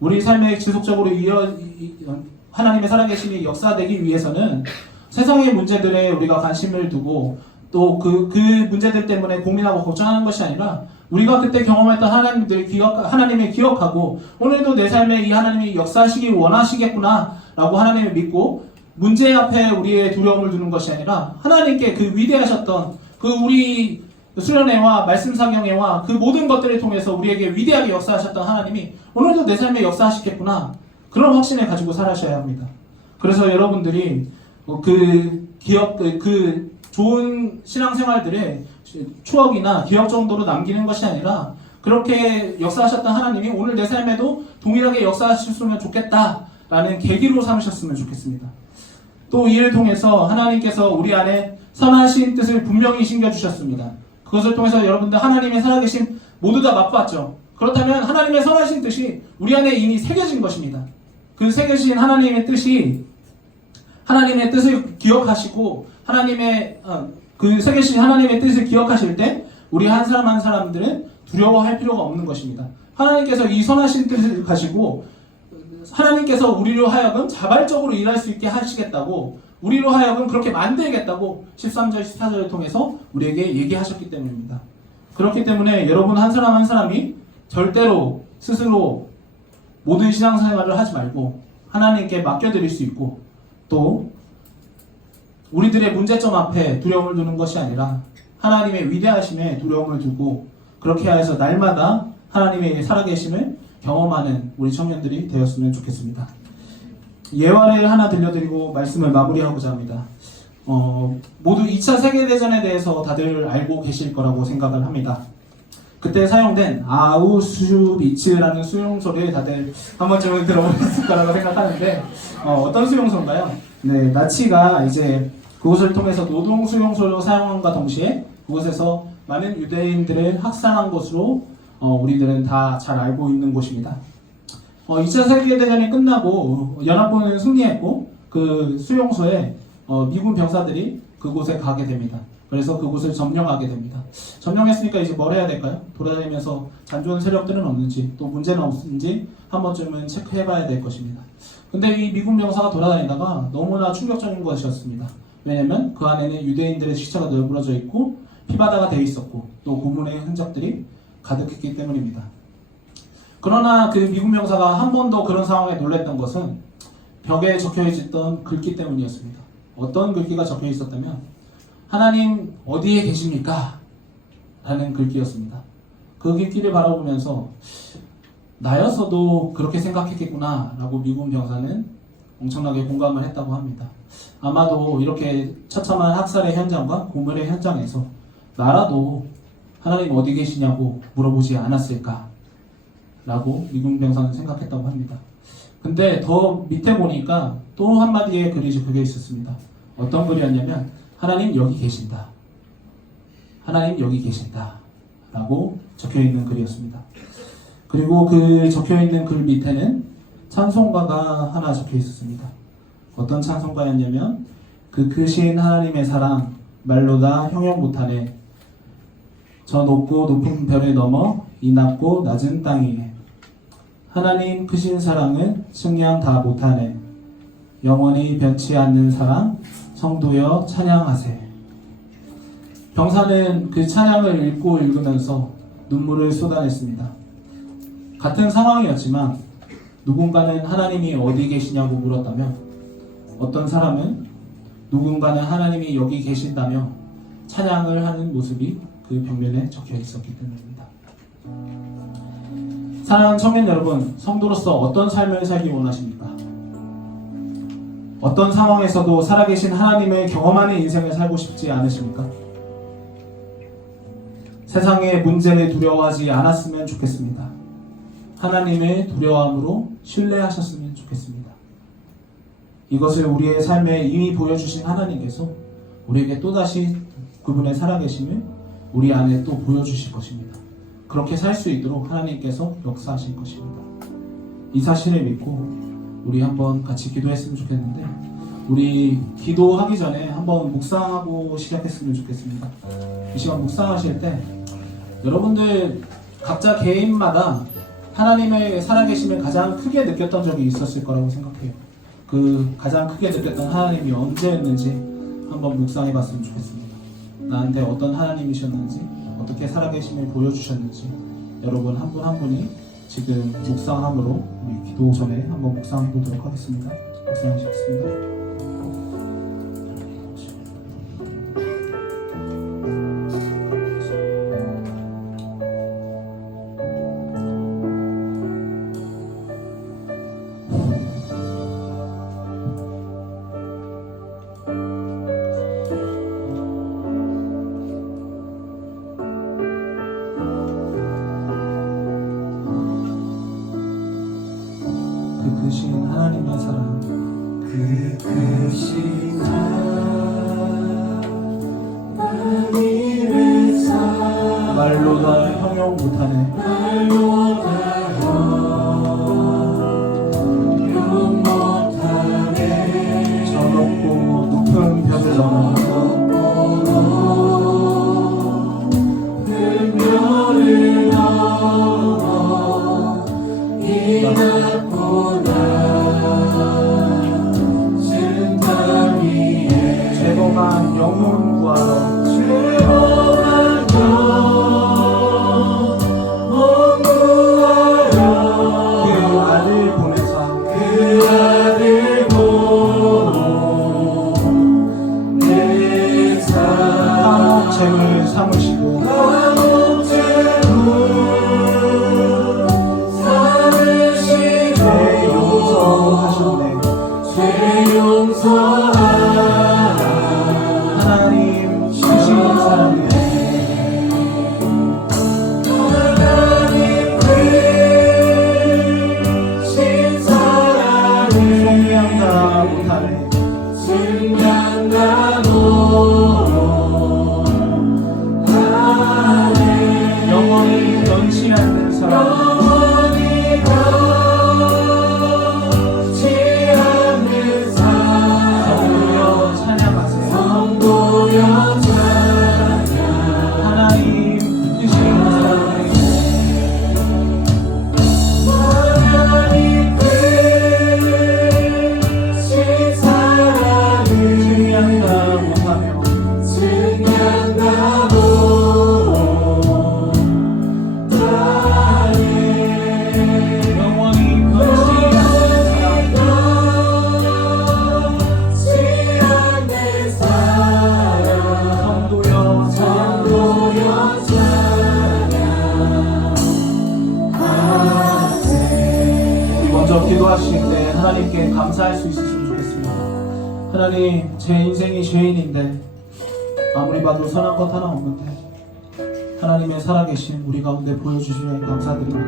우리 삶에 지속적으로 하나님의 살아계심이 역사되기 위해서는 세상의 문제들에 우리가 관심을 두고 또 그 문제들 때문에 고민하고 걱정하는 것이 아니라 우리가 그때 경험했던 하나님을 기억하고 오늘도 내 삶에 이 하나님이 역사하시기 원하시겠구나 라고 하나님을 믿고 문제 앞에 우리의 두려움을 두는 것이 아니라 하나님께 그 위대하셨던 우리 수련회와 말씀 사경회와 그 모든 것들을 통해서 우리에게 위대하게 역사하셨던 하나님이 오늘도 내 삶에 역사하시겠구나, 그런 확신을 가지고 살아셔야 합니다. 그래서 여러분들이 그 좋은 신앙생활들의 추억이나 기억 정도로 남기는 것이 아니라 그렇게 역사하셨던 하나님이 오늘 내 삶에도 동일하게 역사하셨으면 좋겠다라는 계기로 삼으셨으면 좋겠습니다. 또 이를 통해서 하나님께서 우리 안에 선하신 뜻을 분명히 심겨주셨습니다. 그것을 통해서 여러분들 하나님의 살아계심 모두 다 맛봤죠. 그렇다면 하나님의 선하신 뜻이 우리 안에 이미 새겨진 것입니다. 그 새겨진 하나님의 뜻을 기억하시고 그 새겨진 하나님의 뜻을 기억하실 때 우리 한 사람 한 사람들은 두려워할 필요가 없는 것입니다. 하나님께서 이 선하신 뜻을 가지고 하나님께서 우리로 하여금 자발적으로 일할 수 있게 하시겠다고, 우리로 하여금 그렇게 만들겠다고 13절 14절을 통해서 우리에게 얘기하셨기 때문입니다. 그렇기 때문에 여러분 한 사람 한 사람이 절대로 스스로 모든 신앙생활을 하지 말고 하나님께 맡겨드릴 수 있고, 또 우리들의 문제점 앞에 두려움을 두는 것이 아니라 하나님의 위대하심에 두려움을 두고 그렇게 해서 날마다 하나님의 살아계심을 경험하는 우리 청년들이 되었으면 좋겠습니다. 예화를 하나 들려드리고 말씀을 마무리하고자 합니다. 모두 2차 세계대전에 대해서 다들 알고 계실 거라고 생각을 합니다. 그때 사용된 아우슈비츠라는 수용소를 다들 한 번쯤은 들어보셨을 거라고 생각하는데 어떤 수용소인가요? 네, 나치가 이제 그곳을 통해서 노동 수용소로 사용함과 동시에 그곳에서 많은 유대인들을 학살한 것으로 우리들은 다 잘 알고 있는 곳입니다. 2차 세계대전이 끝나고 연합군은 승리했고 그 수용소에 미군 병사들이 그곳에 가게 됩니다. 그래서 그곳을 점령하게 됩니다. 점령했으니까 이제 뭘 해야 될까요? 돌아다니면서 잔존 세력들은 없는지 또 문제는 없는지 한 번쯤은 체크해봐야 될 것입니다. 근데 이 미군 병사가 돌아다니다가 너무나 충격적인 것이었습니다. 왜냐면 그 안에는 유대인들의 시체가 널브러져 있고 피바다가 되어 있었고 또 고문의 흔적들이 가득했기 때문입니다. 그러나 그 미군 병사가 한 번도 그런 상황에 놀랐던 것은 벽에 적혀 있었던 글귀 때문이었습니다. 어떤 글귀가 적혀 있었다면 하나님 어디에 계십니까? 라는 글귀였습니다. 그 글귀를 바라보면서 나였어도 그렇게 생각했겠구나 라고 미군 병사는 엄청나게 공감을 했다고 합니다. 아마도 이렇게 처참한 학살의 현장과 고문의 현장에서 나라도 하나님 어디 계시냐고 물어보지 않았을까 라고 미군 병사는 생각했다고 합니다. 근데 더 밑에 보니까 또 한마디의 글이 적혀 있었습니다. 어떤 글이었냐면 하나님 여기 계신다. 하나님 여기 계신다. 라고 적혀있는 글이었습니다. 그리고 그 적혀있는 글 밑에는 찬송가가 하나 적혀 있었습니다. 어떤 찬송가였냐면 그 크신 하나님의 사랑 말로 다 형용 못하네. 저 높고 높은 별을 넘어 이 낮고 낮은 땅 위에 하나님 크신 사랑은 측량 다 못하네. 영원히 변치 않는 사랑 성도여 찬양하세. 병사는 그 찬양을 읽고 읽으면서 눈물을 쏟아냈습니다. 같은 상황이었지만 누군가는 하나님이 어디 계시냐고 물었다며 어떤 사람은 누군가는 하나님이 여기 계신다며 찬양을 하는 모습이 그 벽면에 적혀 있었기 때문입니다. 사랑하는 청년 여러분, 성도로서 어떤 삶을 살기 원하십니까? 어떤 상황에서도 살아계신 하나님을 경험하는 인생을 살고 싶지 않으십니까? 세상의 문제를 두려워하지 않았으면 좋겠습니다. 하나님의 두려움으로 신뢰하셨으면 좋겠습니다. 이것을 우리의 삶에 이미 보여주신 하나님께서 우리에게 또다시 그분의 살아계심을 우리 안에 또 보여주실 것입니다. 그렇게 살 수 있도록 하나님께서 역사하실 것입니다. 이 사실을 믿고 우리 한번 같이 기도했으면 좋겠는데 우리 기도하기 전에 한번 묵상하고 시작했으면 좋겠습니다. 이 시간 묵상하실 때 여러분들 각자 개인마다 하나님의 살아계심을 가장 크게 느꼈던 적이 있었을 거라고 생각해요. 그 가장 크게 느꼈던 하나님이 언제였는지 한번 묵상해 봤으면 좋겠습니다. 나한테 어떤 하나님이셨는지 어떻게 살아계심을 보여주셨는지 여러분 한 분 한 분이 지금 묵상함으로 우리 기도 전에 한번 묵상해 보도록 하겠습니다. 묵상하시겠습니다. 그 크신 하나님의 사랑 그 크신 하나님의 사랑 말로 다 형용 못하네. 말로 다 형용 못하네. 저 높고 높은 벽을 넘어 큰 별을 넘어 이 낮고 낮은 땅 위에 죄범한 영혼 구하러 죄범한 영혼 구하러 그 아들 보내사 그 아들 보내사 한옥 재물 삼으시고 죄 용서하셨네. 하나님 주신 사랑에 하나님 크신 사랑을 성량다 못하네. 증량다 못하네. 영원히 변치 않는 사랑 영원히 변치 않는 사랑 성도여 찬양하세요. 성도여 찬양하세. 하나님, 제 인생이 죄인인데 아무리 봐도 선한 것 하나 없는데 하나님의 살아계신 우리 가운데 보여주시면 감사드립니다.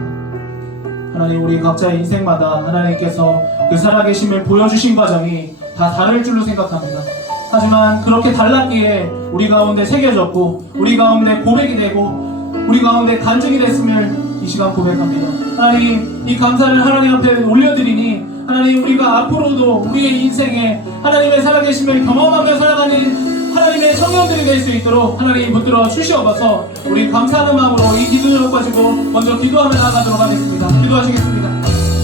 하나님, 우리 각자의 인생마다 하나님께서 그 살아계심을 보여주신 과정이 다 다를 줄로 생각합니다. 하지만 그렇게 달랐기에 우리 가운데 새겨졌고 우리 가운데 고백이 되고 우리 가운데 간증이 됐음을 이 시간 고백합니다. 하나님, 이 감사를 하나님 앞에 올려드리니 하나님, 우리가 앞으로도 우리의 인생에 하나님의 살아계심을 경험하며 살아가는 하나님의 청년들이 될 수 있도록 하나님 붙들어 주시옵소서. 우리 감사하는 마음으로 이 기도를 가지고 먼저 기도하며 나아가도록 하겠습니다. 기도하시겠습니다.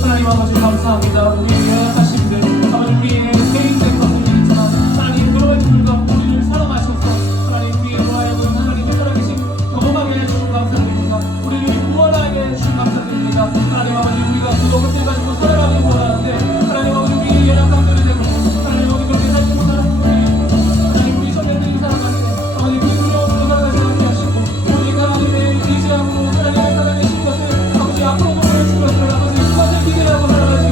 하나님 아버지 감사합니다. 우리의 연약하신 분, 아버지 우리의 새 인생 것들이 있지만 하나님 그러한 분들과 우리를 사랑하셔서 하나님 우리의 하여금 하나님의 살아계심 경험하게 해주시고 감사드립니다. 우리를 구원하게 해주시고 감사드립니다. 하나님 아버지, 우리가 그도 그때 가지고 살아가길 원하는데 하나님 아버지, 우리의 연약함들을 때문에 하나님 아버지 그렇게 살지 못하는 하나님 우리 선배들이 살아가는데 아버지 그 두려움으로 살아가지 않게 하시고 우리가 하나님의 의지함으로 하나님의 살아계신 것을 아버지 앞으로 보여주신 것을 아버지 그것을 기대하고 살아가지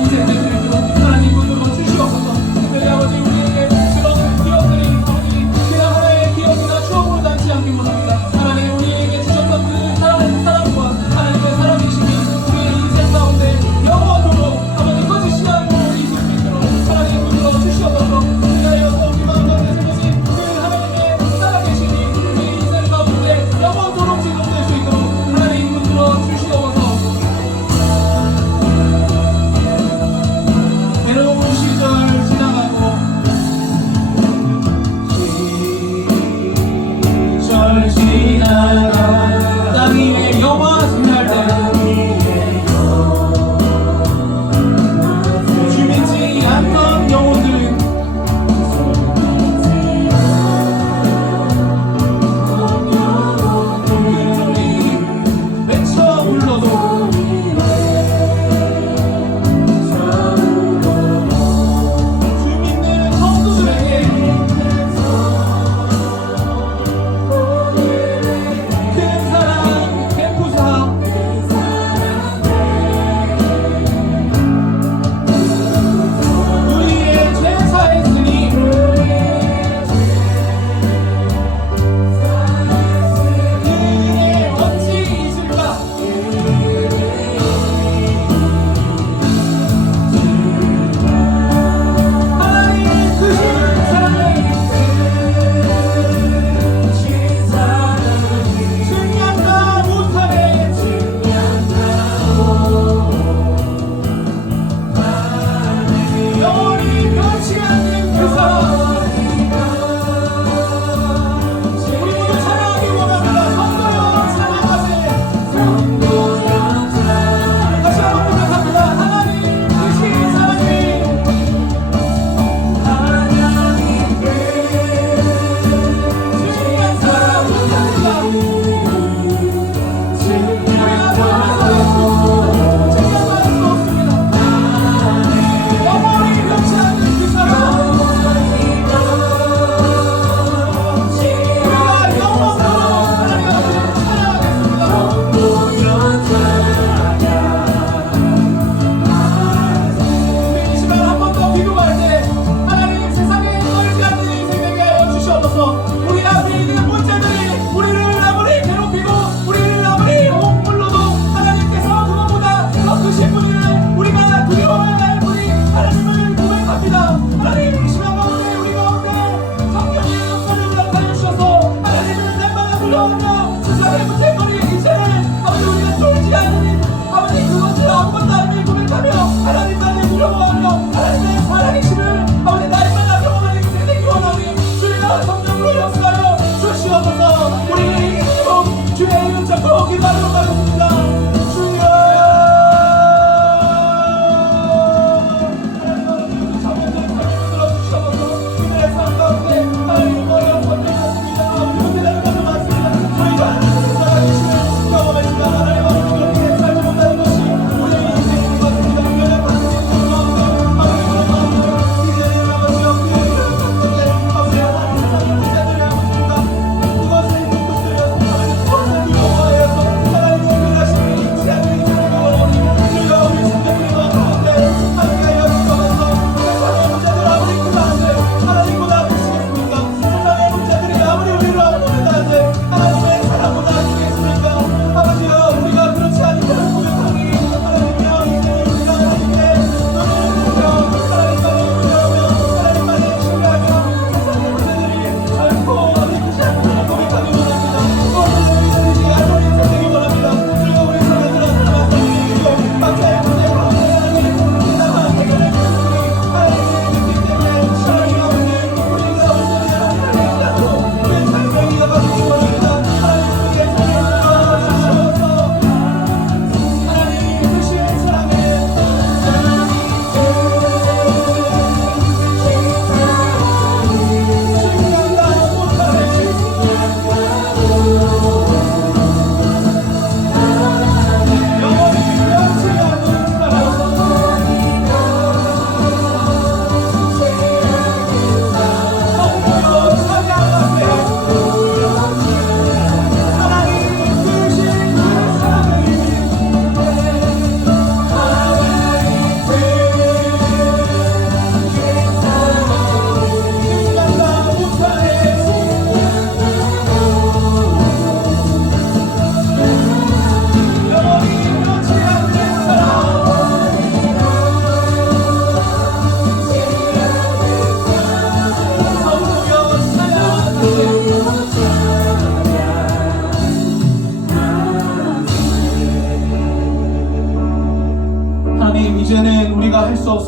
인생 될 수 있도록 하나님 붙들어 주시옵소서. 특별히 아버지 우리에게 그런 기억들이 아버지 그냥 하나의 기억이나 추억으로 남지 않길 원합니다. 하나님 우리에게 주셨던 그 사랑과 하나님의 사랑이심이 우리의 인생 가운데 영원토록 아버지 거짓이 않고 있을 수 있도록 하나님 붙들어 주시옵소서. 그리하여 우리 마음 가운데 세우신 그 하나님의 살아계심이 우리 인생 가운데 영원토록 지속될 수 있도록 하나님 붙들어 주시옵소서. 외로운 시절 지나가고 시절 지나가 땅 위에 영화 생활 때 주민지 않던 영혼들은 그 소리 외쳐 불러도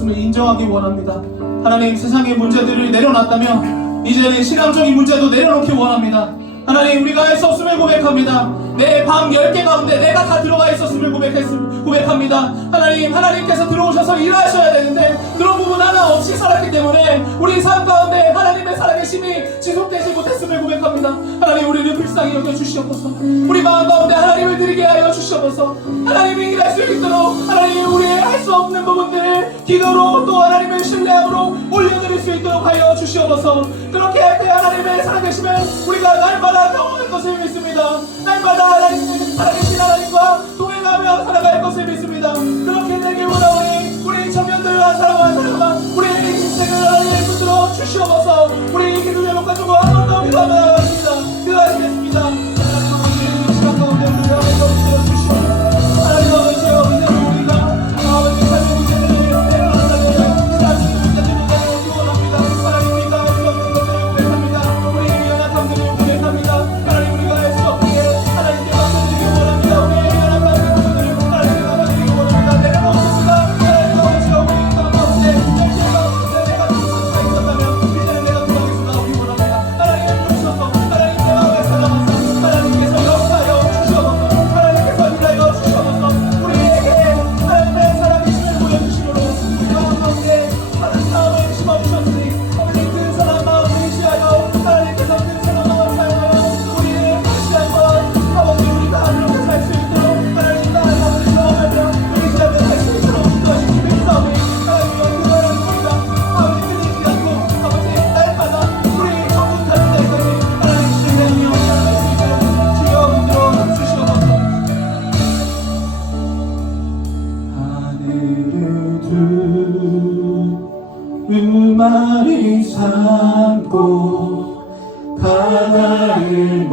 없음을 인정하기 원합니다. 하나님, 세상의 문제들을 내려놨다면 이제는 신앙적인 문제도 내려놓기 원합니다. 하나님, 우리가 할 수 없음을 고백합니다. 내 방 10개 가운데 내가 다 들어가 있었음을 고백합니다. 하나님께서 들어오셔서 일하셔야 되는데 그런 부분 하나 없이 살았기 때문에 우리 삶 가운데 하나님의 살아계심이 지속되지 못했음을 고백합니다. 하나님, 우리를 불쌍히 여겨주시옵소서. 우리 마음 가운데 하나님을 드리게 하여 주시옵소서. 하나님이 일할 수 있도록 하나님, 우리의 할 수 없는 부분들을 기도로 또 하나님의 신뢰함으로 올려드릴 수 있도록 하여 주시옵소서. 그렇게 할 때 하나님의 살아계심을 우리가 날마다 경험할 것을 믿습니다. 날마다 하나님의 살아계신 하나님과 동행하며 살아갈 것을 믿습니다. 그렇게 되길 원하오니 우리 청년들과 사랑과 우리의 인생을 하나님 붙들어 주시옵소서. 우리 기도 제목 가지고 한 번 더 기도하겠습니다. 기도하시겠습니다. 하나님, 시간 가운데 우리가 붙들어 주시옵소서. 하나님 아버지, 우리가 아버지 삶의 문제들을 내려놓는다고 하나님 문제들을 내려놓기 원합니다. 하나님, 우리가 할 수 없는 것들을 고백합니다. 우리의 연약한 감정을 고백합니다. 하나님, 우리가 할 수 없기에 하나님께 맡겨드리기 원합니다. 우리의 연약한 부분들을 하나님께 맡겨드리기 원합니다. 내려놓습니다. 하나님 아버지, 우리 가운데 내가 다 있었다면 이제는 내가 돌아가겠습니다. 우리 원합니다. 하나님 부르셔서 하나님 내 마음에 살아가서 하나님께서 역사하여 주시옵소서. 하나님께서 일하여 주시옵소서. 우리에게 하나님의 살아계심을 보여주시므로 우리 마음 가운데 하나님 마음을 심어주셨으니 아버지, 그 사람 마음을 의지하여 하나님께서 그 사람 마음을 사용하여 우리의 시간과 아버지, 우리가 그렇게 살 수 있도록 하나님 나아가는 경험하며 우리 시간을 살 수 있도록 인도하시기 위해서니 하나님과 그거였습니다. 아버지, 끊이지 않고 아버지, 날마다 우리 전부 다른 날까지 하나님 신뢰하며 살아갈 수 있도록 주여 인도해 주시옵소서. 하늘을 두 마리 삼고 바다를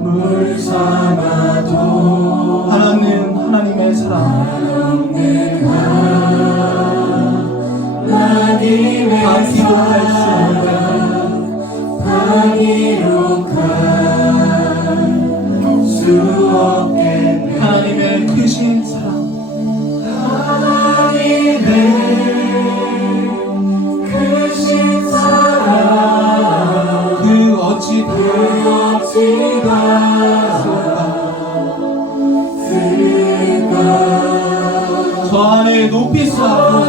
물 삼아도 하나님의 사랑, 하나님의 사랑, 방이룩할 수 없겠네. 하나님의 크신 사랑, 크신 사랑, 그 어찌 저 안에 높이 쌓고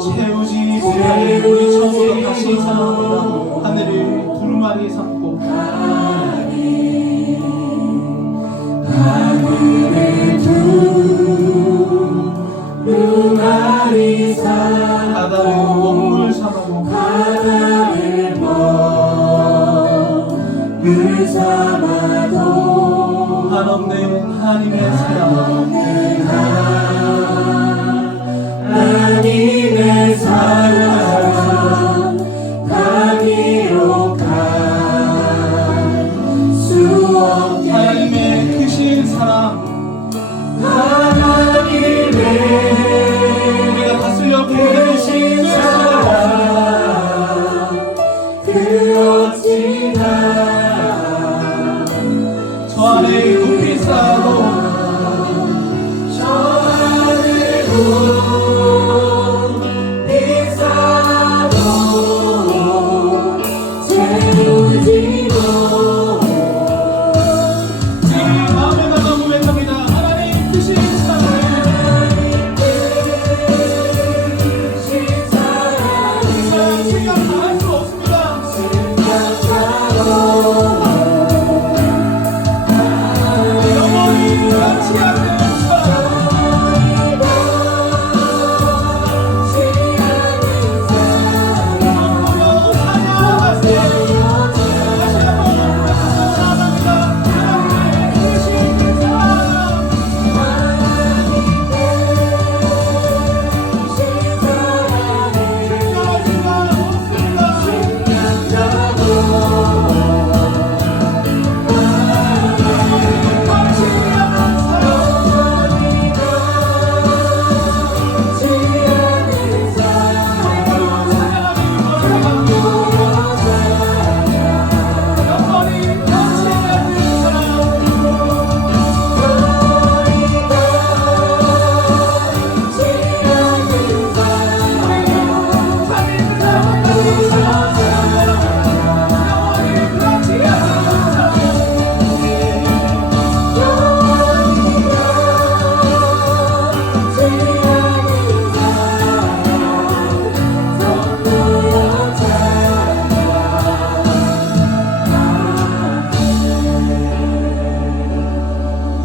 채우지 못할 우리 처음으로 다시 사랑합니다. 하늘을 두루마리 삼고 바다를 먹물 삼고 한없는 하나님의 사랑, 하나님의 사랑, 방이룩할 수 없게. 하나님의 크신 사랑, 하나님의 우리가 다스려 크신 사랑, 그 어찌나 저 안에 높이 쌓고 저 안에 높이 쌓고 채우지도 내 마음에 가서 고백합니다. 하나님 크신 사랑, 크신 사랑, 이 사랑 생각 다 할 수 없습니다. 생각하고 영원히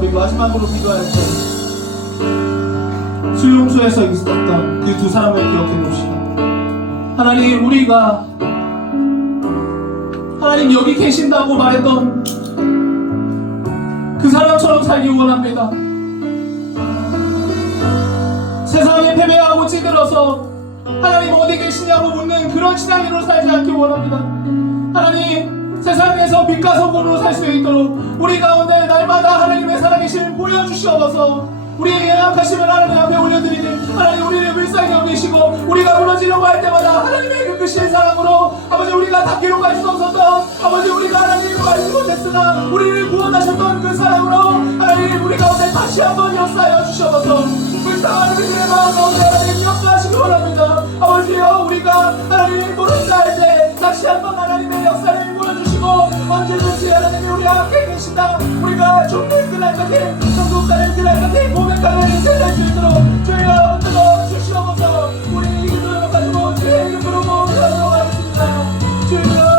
우리 마지막으로 기도할 때 수용소에서 있었던 그 두 사람을 기억해 봅시다. 하나님, 우리가 하나님 여기 계신다고 말했던 그 사람처럼 살기 원합니다. 세상에 패배하고 찌들어서 하나님 어디 계시냐고 묻는 그런 신앙인으로 살지 않기 원합니다. 하나님, 세상에서 빛과 소금으로 살 수 있도록 우리 가운데 날마다 하나님의 살아계심을 보여주시옵소서. 우리의 연약하심을 하나님 앞에 올려드리니 하나님 우리를 불쌍히 여기시고 우리가 무너지려고 할 때마다 하나님의 그 크신 사랑으로 아버지 우리가 닿기로 갈 수 없었던 아버지 우리가 하나님을 알지 못했으나 우리를 구원하셨던 그 사랑으로 하나님 우리 가운데 다시 한번 역사하여 주셔서 불쌍한 우리들의 마음 가운데 하나님 역사하시기 원합니다. 아버지여, 우리가 하나님 모른다 할 때 다시 한번 하나님의 역사를 보여주시고 언제든지 하나님이 우리 함께 계신다. 우리가 죽는 그날까지 천국 가는 그날까지 고백하는 인생 될 수 있도록 주여 붙들어 주시옵소서. 우리 이 기도를 가지고 주의 이름으로 모으도록 하겠습니다. 주여.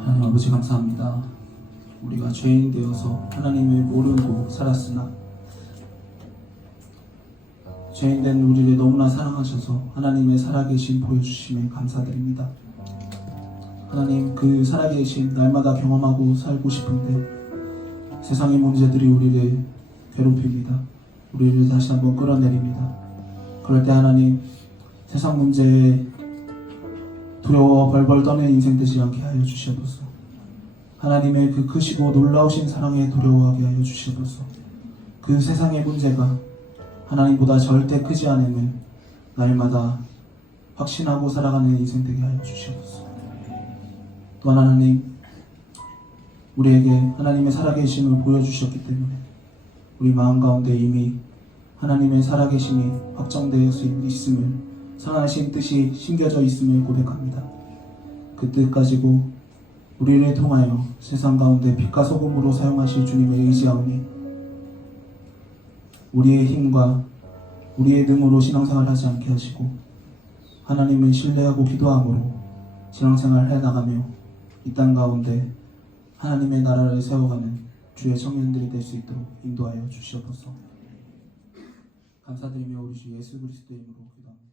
하나님 아버지 감사합니다. 우리가 죄인 되어서 하나님을 모르고 살았으나 죄인 된 우리를 너무나 사랑하셔서 하나님의 살아계신 보여주심에 감사드립니다. 하나님, 그 살아계신 날마다 경험하고 살고 싶은데 세상의 문제들이 우리를 괴롭힙니다. 우리를 다시 한번 끌어내립니다. 그럴 때 하나님, 세상 문제에 두려워 벌벌 떠는 인생 되지 않게 하여 주시옵소서. 하나님의 그 크시고 놀라우신 사랑에 두려워하게 하여 주시옵소서. 그 세상의 문제가 하나님보다 절대 크지 않음을 날마다 확신하고 살아가는 인생 되게 하여 주시옵소서. 또한 하나님, 우리에게 하나님의 살아계심을 보여주셨기 때문에 우리 마음 가운데 이미 하나님의 살아계심이 확정되어 있음을, 선하신 뜻이 심겨져 있음을 고백합니다. 그 뜻 가지고 우리를 통하여 세상 가운데 빛과 소금으로 사용하실 주님을 의지하오니 우리의 힘과 우리의 능으로 신앙생활 하지 않게 하시고 하나님을 신뢰하고 기도함으로 신앙생활 해나가며 이 땅 가운데 하나님의 나라를 세워가는 주의 청년들이 될 수 있도록 인도하여 주시옵소서. 감사드리며 우리 주 예수 그리스도의 이름으로 기도합니다.